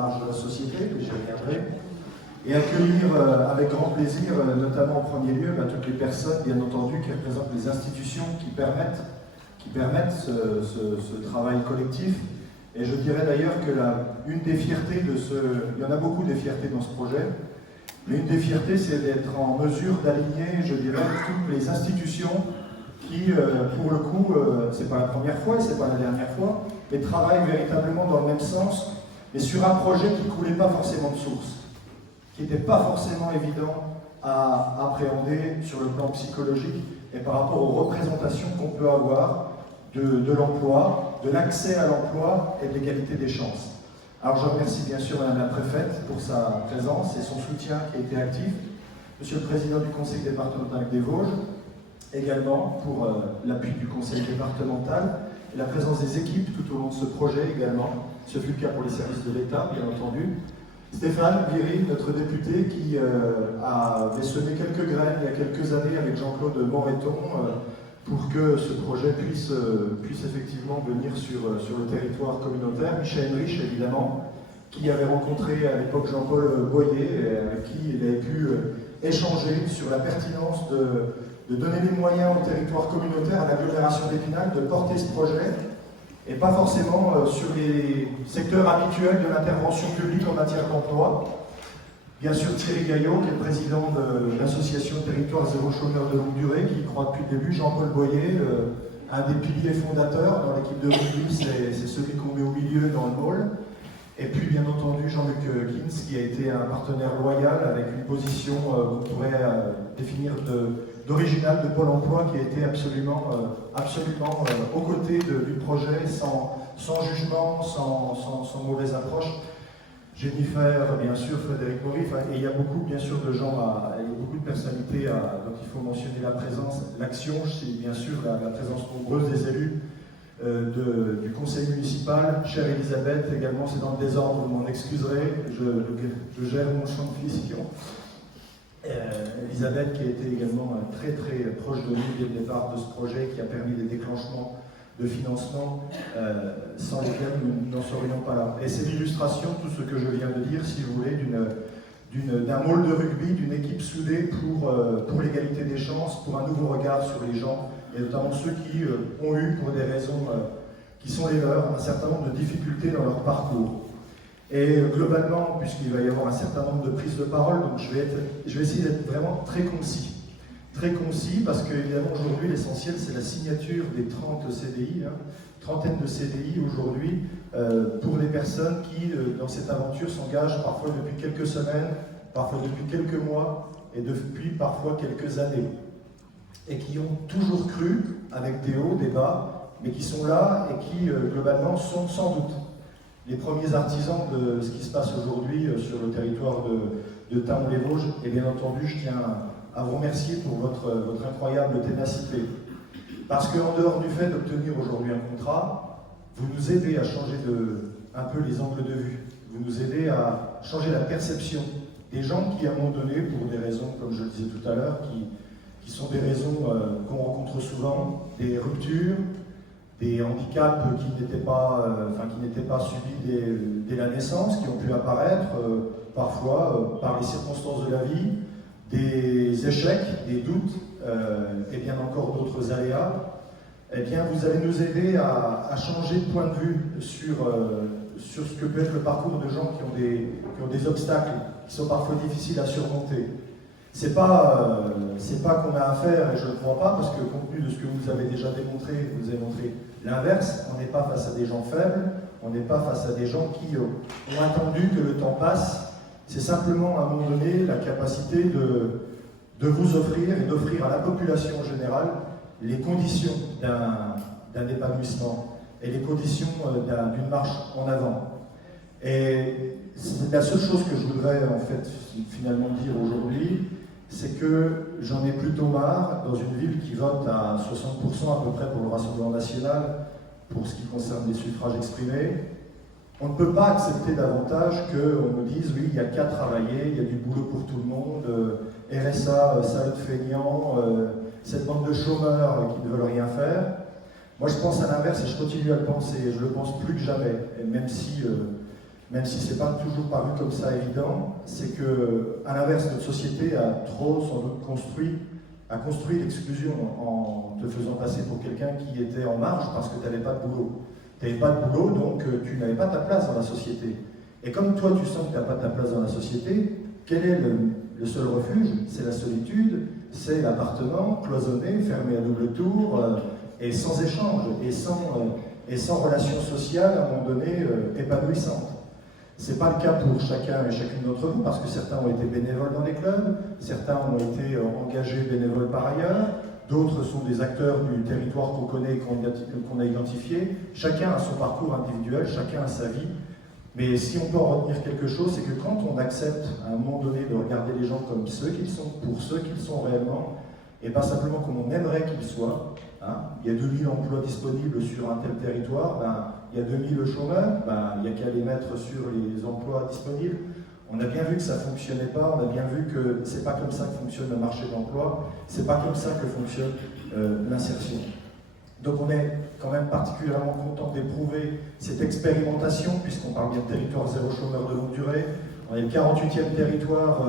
marge de la société, que j'y reviendrai, et accueillir avec grand plaisir, notamment en premier lieu, toutes les personnes, bien entendu, qui représentent les institutions qui permettent ce travail collectif. Et je dirais d'ailleurs que une des fiertés de il y en a beaucoup des fiertés dans ce projet, mais une des fiertés, c'est d'être en mesure d'aligner, je dirais, toutes les institutions qui, pour le coup, c'est pas la première fois et c'est pas la dernière fois, mais travaillent véritablement dans le même sens, mais sur un projet qui ne coulait pas forcément de source, qui n'était pas forcément évident à appréhender sur le plan psychologique et par rapport aux représentations qu'on peut avoir de l'emploi, de l'accès à l'emploi et de l'égalité des chances. Alors je remercie bien sûr Madame la Préfète pour sa présence et son soutien qui a été actif, Monsieur le Président du Conseil départemental des Vosges, également pour l'appui du Conseil départemental et la présence des équipes tout au long de ce projet également. Ce fut le cas pour les services de l'État, bien entendu. Stéphane Viry, notre député, qui avait semé quelques graines il y a quelques années avec Jean-Claude Moreton pour que ce projet puisse effectivement venir sur le territoire communautaire. Michel Henrich, évidemment, qui avait rencontré à l'époque Jean-Paul Boyer, et avec qui il avait pu échanger sur la pertinence de donner les moyens au territoire communautaire, à l'agglomération d'Épinal, de porter ce projet, et pas forcément sur les secteurs habituels de l'intervention publique en matière d'emploi. Bien sûr, Thierry Gaillot, qui est le président de l'association Territoire Zéro Chômeur de longue durée, qui y croit depuis le début. Jean-Paul Boyer, un des piliers fondateurs dans l'équipe de rugby, c'est celui qu'on met au milieu dans le hall. Et puis, bien entendu, Jean-Luc Kins, qui a été un partenaire loyal avec une position qu'on pourrait définir d'original de Pôle emploi, qui a été absolument aux côtés du projet, sans jugement, sans mauvaise approche. Jennifer, bien sûr, Frédéric Maury, et il y a beaucoup, bien sûr, de gens, il y a beaucoup de personnalités dont il faut mentionner la présence. L'action, c'est bien sûr la présence nombreuse des élus du conseil municipal. Chère Elisabeth, également, c'est dans le désordre, vous m'en excuserez, je gère mon champ de vision. Elisabeth, qui a été également très très proche de nous dès le départ de ce projet, qui a permis des déclenchements de financement sans lesquels nous n'en serions pas là. Et c'est l'illustration, tout ce que je viens de dire, si vous voulez, d'un môle de rugby, d'une équipe soudée pour l'égalité des chances, pour un nouveau regard sur les gens, et notamment ceux qui ont eu, pour des raisons qui sont les leurs, un certain nombre de difficultés dans leur parcours. Et globalement, puisqu'il va y avoir un certain nombre de prises de parole, donc je vais essayer d'être vraiment très concis. Très concis, parce qu'évidemment aujourd'hui l'essentiel c'est la signature des 30 CDI, trentaine de CDI aujourd'hui, pour les personnes qui dans cette aventure s'engagent parfois depuis quelques semaines, parfois depuis quelques mois et depuis parfois quelques années. Et qui ont toujours cru, avec des hauts, des bas, mais qui sont là et qui globalement sont sans doute les premiers artisans de ce qui se passe aujourd'hui sur le territoire de Taon-les-Vosges. Et bien entendu, je tiens à vous remercier pour votre incroyable ténacité. Parce qu'en dehors du fait d'obtenir aujourd'hui un contrat, vous nous aidez à changer un peu les angles de vue. Vous nous aidez à changer la perception des gens qui, à un moment donné, pour des raisons, comme je le disais tout à l'heure, qui sont des raisons qu'on rencontre souvent, des ruptures, des handicaps qui n'étaient pas subis dès la naissance, qui ont pu apparaître parfois par les circonstances de la vie, des échecs, des doutes, et bien encore d'autres aléas. Eh bien, vous allez nous aider à changer de point de vue sur ce que peut être le parcours de gens qui ont des obstacles qui sont parfois difficiles à surmonter. C'est pas qu'on a affaire, et je ne crois pas, parce que compte tenu de ce que vous avez déjà démontré, vous avez montré l'inverse. On n'est pas face à des gens faibles, on n'est pas face à des gens qui ont attendu que le temps passe. C'est simplement à un moment donné la capacité de vous offrir et d'offrir à la population générale les conditions d'un épanouissement et les conditions d'une marche en avant. Et c'est la seule chose que je voudrais en fait finalement dire aujourd'hui, c'est que j'en ai plutôt marre dans une ville qui vote à 60% à peu près pour le Rassemblement national pour ce qui concerne les suffrages exprimés. On ne peut pas accepter davantage qu'on nous dise oui, il n'y a qu'à travailler, il y a du boulot pour tout le monde, RSA, salaud de feignants, cette bande de chômeurs qui ne veulent rien faire. Moi je pense à l'inverse et je continue à le penser, et je le pense plus que jamais, et même si même si ce n'est pas toujours paru comme ça évident, c'est que, à l'inverse, notre société a trop, sans doute, construit l'exclusion en te faisant passer pour quelqu'un qui était en marge parce que tu n'avais pas de boulot. Tu n'avais pas de boulot, donc tu n'avais pas ta place dans la société. Et comme toi, tu sens que tu n'as pas ta place dans la société, quel est le seul refuge? C'est la solitude, c'est l'appartement cloisonné, fermé à double tour, et sans échange, et sans relation sociale à un moment donné épanouissante. Ce n'est pas le cas pour chacun et chacune d'entre vous, parce que certains ont été bénévoles dans les clubs, certains ont été engagés bénévoles par ailleurs, d'autres sont des acteurs du territoire qu'on connaît et qu'on a identifié. Chacun a son parcours individuel, chacun a sa vie. Mais si on peut en retenir quelque chose, c'est que quand on accepte à un moment donné de regarder les gens comme ceux qu'ils sont, pour ceux qu'ils sont réellement, et pas simplement comme on aimerait qu'ils soient, hein, il y a 2000 emplois disponibles sur un tel territoire, il y a 2000 chômeurs, il n'y a qu'à les mettre sur les emplois disponibles. On a bien vu que ça ne fonctionnait pas, on a bien vu que c'est pas comme ça que fonctionne le marché de l'emploi, c'est pas comme ça que fonctionne l'insertion. Donc on est quand même particulièrement content d'éprouver cette expérimentation, puisqu'on parle bien de territoire zéro chômeur de longue durée. On est le 48e territoire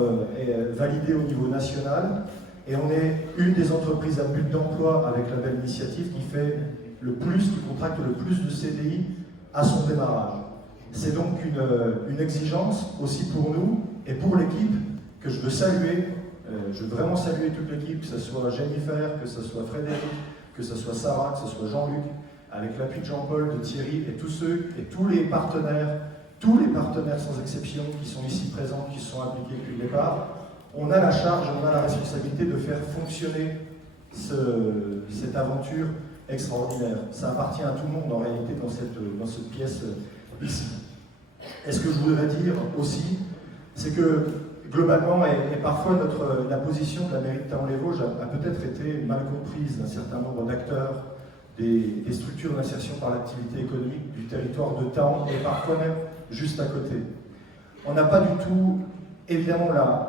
validé au niveau national, et on est une des entreprises à but d'emploi avec la belle initiative qui fait le plus, qui contracte le plus de CDI à son démarrage. C'est donc une exigence aussi pour nous et pour l'équipe que je veux saluer. Je veux vraiment saluer toute l'équipe, que ce soit Jennifer, que ce soit Frédéric, que ce soit Sarah, que ce soit Jean-Luc, avec l'appui de Jean-Paul, de Thierry et tous ceux et tous les partenaires sans exception qui sont ici présents, qui sont impliqués depuis le départ. On a la charge, on a la responsabilité de faire fonctionner cette aventure extraordinaire. Ça appartient à tout le monde en réalité dans cette pièce ici. Et ce que je voudrais dire aussi, c'est que globalement, et parfois la position de la mairie de Thaon-les-Vosges a peut-être été mal comprise d'un certain nombre d'acteurs des structures d'insertion par l'activité économique du territoire de Thaon et parfois même juste à côté. On n'a pas du tout, évidemment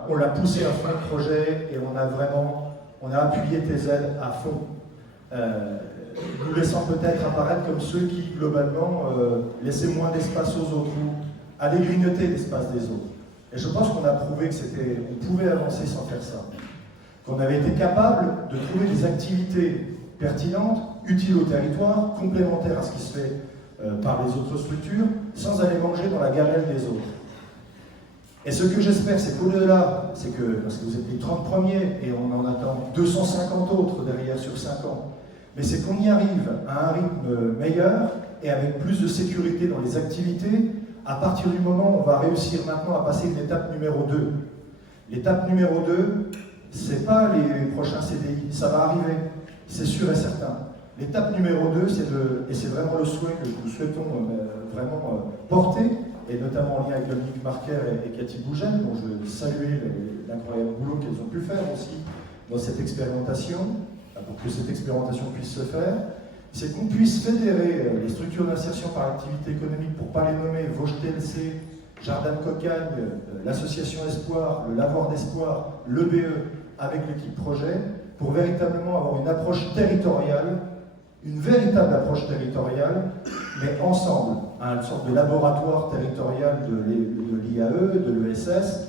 on l'a poussé à fond le projet et on a appuyé tes aides à fond. Nous laissant peut-être apparaître comme ceux qui, globalement, laissaient moins d'espace aux autres ou allaient grignoter l'espace des autres. Et je pense qu'on a prouvé qu'on pouvait avancer sans faire ça. Qu'on avait été capable de trouver des activités pertinentes, utiles au territoire, complémentaires à ce qui se fait par les autres structures, sans aller manger dans la gamelle des autres. Et ce que j'espère, c'est qu'au-delà, parce que vous êtes les 30 premiers et on en attend 250 autres derrière sur 5 ans, mais c'est qu'on y arrive à un rythme meilleur et avec plus de sécurité dans les activités, à partir du moment où on va réussir maintenant à passer une étape numéro 2. L'étape numéro 2, c'est pas les prochains CDI, ça va arriver, c'est sûr et certain. L'étape numéro 2, et c'est vraiment le souhait que nous souhaitons vraiment porter, et notamment en lien avec Dominique Marquer et Cathy Bougel, dont je veux saluer l'incroyable boulot qu'elles ont pu faire aussi dans cette expérimentation, pour que cette expérimentation puisse se faire, c'est qu'on puisse fédérer les structures d'insertion par l'activité économique, pour ne pas les nommer, Vosges TLC, Jardin de Cocagne, l'association Espoir, le Lavoir d'Espoir, l'EBE, avec l'équipe projet, pour véritablement avoir une approche territoriale, une véritable approche territoriale, mais ensemble, une sorte de laboratoire territorial de l'IAE, de l'ESS,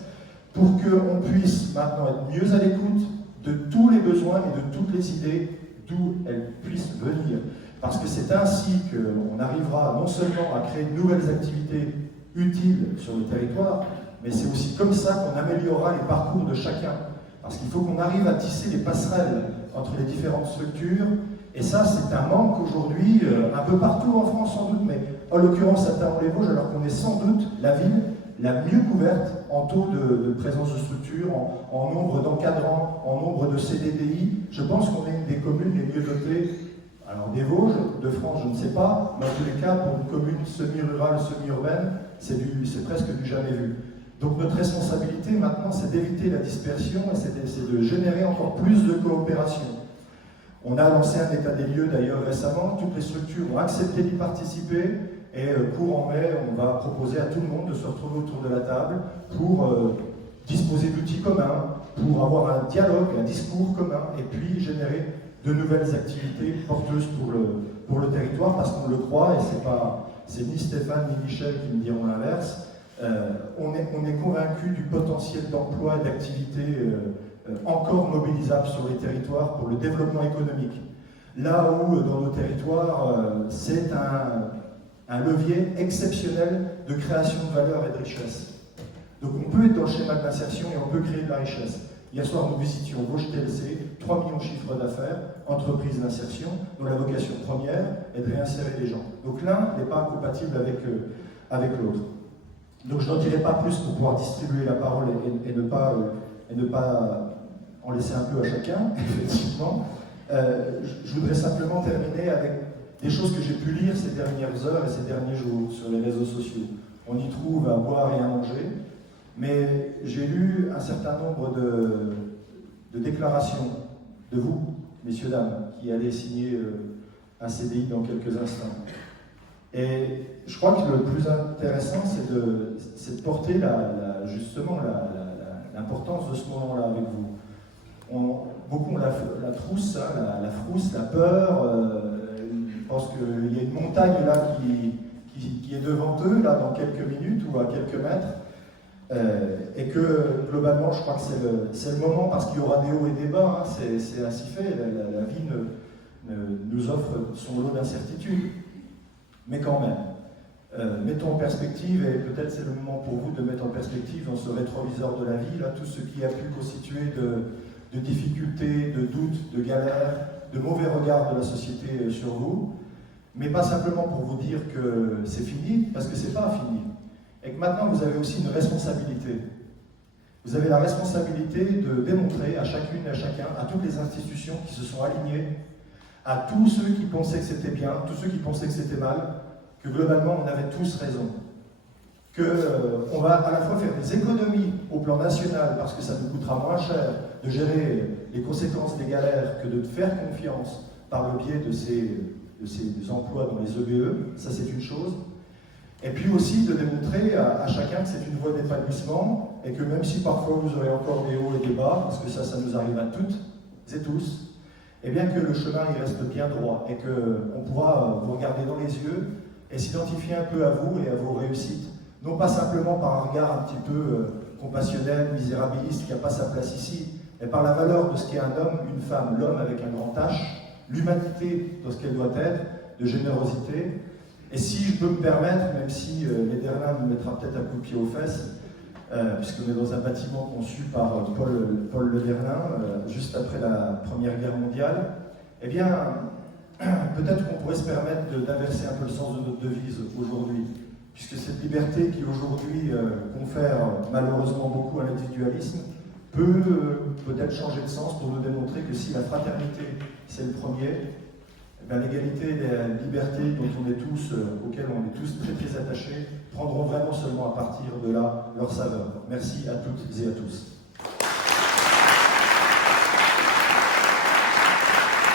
pour qu'on puisse maintenant être mieux à l'écoute de tous les besoins et de toutes les idées d'où elles puissent venir. Parce que c'est ainsi qu'on arrivera non seulement à créer de nouvelles activités utiles sur le territoire, mais c'est aussi comme ça qu'on améliorera les parcours de chacun. Parce qu'il faut qu'on arrive à tisser les passerelles entre les différentes structures, et ça c'est un manque aujourd'hui, un peu partout en France sans doute, mais en l'occurrence à Thaon-les-Vosges, alors qu'on est sans doute la ville la mieux couverte en taux de présence de structures, en nombre d'encadrants, en nombre de CDDI. Je pense qu'on est une des communes les mieux dotées, alors des Vosges, de France, je ne sais pas, mais en tous les cas, pour une commune semi-rurale, semi-urbaine, c'est presque du jamais vu. Donc notre responsabilité maintenant, c'est d'éviter la dispersion et c'est de générer encore plus de coopération. On a lancé un état des lieux d'ailleurs récemment, toutes les structures ont accepté d'y participer. Et courant mai, on va proposer à tout le monde de se retrouver autour de la table pour disposer d'outils communs, pour avoir un dialogue, un discours commun, et puis générer de nouvelles activités porteuses pour le territoire, parce qu'on le croit, et c'est ni Stéphane ni Michel qui me diront l'inverse, On est convaincu du potentiel d'emploi et d'activité encore mobilisable sur les territoires pour le développement économique. Là où, dans nos territoires, c'est un levier exceptionnel de création de valeur et de richesse. Donc on peut être dans le schéma de l'insertion et on peut créer de la richesse. Hier soir, nous visitions Vosges TLC, 3 millions de chiffres d'affaires, entreprise d'insertion, dont la vocation première est de réinsérer les gens. Donc l'un n'est pas incompatible avec l'autre. Donc je n'en dirai pas plus pour pouvoir distribuer la parole et ne pas en laisser un peu à chacun, effectivement. Je voudrais simplement terminer avec des choses que j'ai pu lire ces dernières heures et ces derniers jours sur les réseaux sociaux. On y trouve à boire et à manger, mais j'ai lu un certain nombre de déclarations de vous, messieurs, dames, qui allez signer un CDI dans quelques instants. Et je crois que le plus intéressant, c'est de porter justement l'importance de ce moment-là avec vous. Beaucoup ont la trousse, hein, la frousse, la peur. Je pense qu'il y a une montagne là qui est devant eux, là, dans quelques minutes ou à quelques mètres. Et que globalement, je crois que c'est le moment, parce qu'il y aura des hauts et des bas, hein, c'est ainsi fait. La vie nous offre son lot d'incertitudes. Mais quand même, mettons en perspective, et peut-être c'est le moment pour vous de mettre en perspective dans ce rétroviseur de la vie, là, tout ce qui a pu constituer de difficultés, de doutes, de galères, de mauvais regards de la société sur vous, mais pas simplement pour vous dire que c'est fini, parce que c'est pas fini, et que maintenant vous avez aussi une responsabilité. Vous avez la responsabilité de démontrer à chacune et à chacun, à toutes les institutions qui se sont alignées, à tous ceux qui pensaient que c'était bien, tous ceux qui pensaient que c'était mal, que globalement on avait tous raison. Qu'on va à la fois faire des économies au plan national, parce que ça nous coûtera moins cher de gérer les conséquences des galères que de faire confiance par le biais de ces emplois dans les EBE, ça c'est une chose. Et puis aussi de démontrer à chacun que c'est une voie d'épanouissement, et que même si parfois vous aurez encore des hauts et des bas, parce que ça nous arrive à toutes et tous, et bien que le chemin il reste bien droit et qu'on pourra vous regarder dans les yeux et s'identifier un peu à vous et à vos réussites, non pas simplement par un regard un petit peu compassionnel, misérabiliste, qui n'a pas sa place ici, mais par la valeur de ce qu'est un homme, une femme, l'homme avec un grand H, l'humanité de ce qu'elle doit être, de générosité. Et si je peux me permettre, même si Lederlin nous mettra peut-être un coup de pied aux fesses, puisqu'on est dans un bâtiment conçu par Paul Lederlin, juste après la Première Guerre mondiale, eh bien, peut-être qu'on pourrait se permettre d'inverser un peu le sens de notre devise aujourd'hui, puisque cette liberté qui aujourd'hui confère malheureusement beaucoup à l'individualisme peut peut-être changer de sens pour nous démontrer que si la fraternité c'est le premier, eh l'égalité et la liberté dont auxquelles on est tous très très attachés, prendront vraiment seulement à partir de là leur saveur. Merci à toutes et à tous.